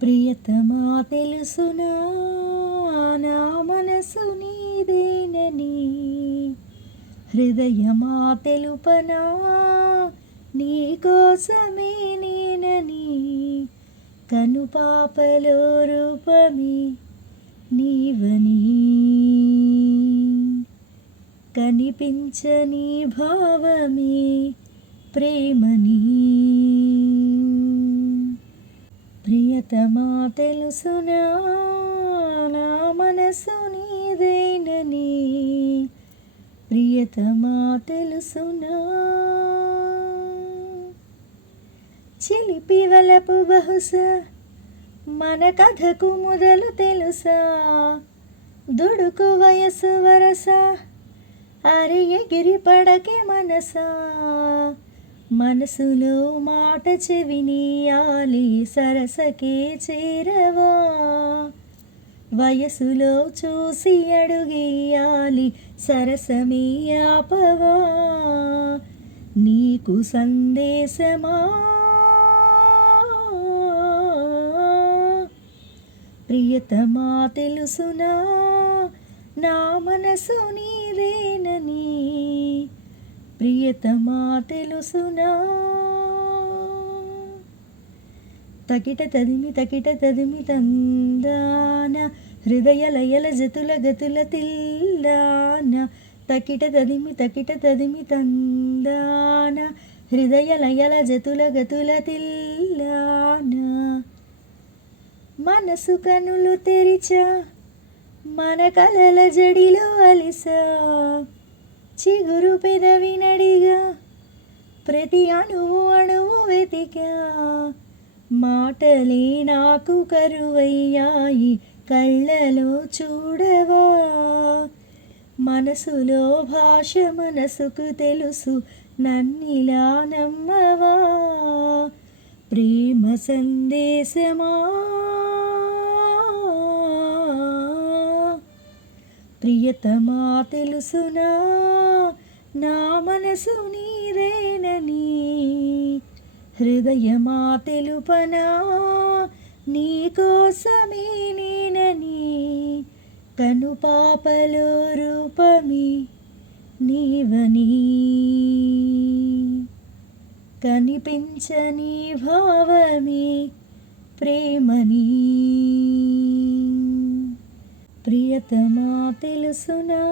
ప్రియతమా తెలుసునా నా మనసు నీదేనని, హృదయమా తెలుపనా నీకోసమే నేనని, కనుపాపలో రూపమే నీవని, కనిపించని భావమే ప్రేమని. ప్రియతమా తెలుసునా నా మనసు నీదేనని, ప్రియతమా తెలుసునా. చిలిపి వలపు బహుశా మన కథకు మొదలు తెలుసా, దుడుకు వయసు వరస అరి ఎగిరి పడకే మనసా, మనసులో మాట చెవినియాలి సరసకే చేరవా, వయసులో చూసి అడుగేయాలి సరసమే ఆపవా, నీకు సందేశమా ప్రియతమా తెలుసునా నా మనసు నీదేనని, ప్రియతమా తెలుసునా. తకిట తదిమి తందాన, హృదయ లయల జతుల గతుల తిల్లాన, తకిట తదిమి తందాన, హృదయ లయల జతుల గతుల తిల్లాన. మనసు కనులు తెరిచా మన కలల జడిలో అలిసా, చిగురు పెదవి నడిగా ప్రతి అణువు అణువు వెతికా, మాటలే నాకు కరువయ్యాయి కళ్ళలో చూడవా, మనసులో భాష మనసుకు తెలుసు నన్నిలా నమ్మవా, ప్రేమ సందేశమా ప్రియతమా తెలుసునా నా మనసు నీదేనని, హృదయమా తెలుపనా నీకోసమే నేనని, కనుపాపలో రూపమే నీవని, కనిపించని భావమే ప్రేమని. ప్రియతమా తెలుసునా.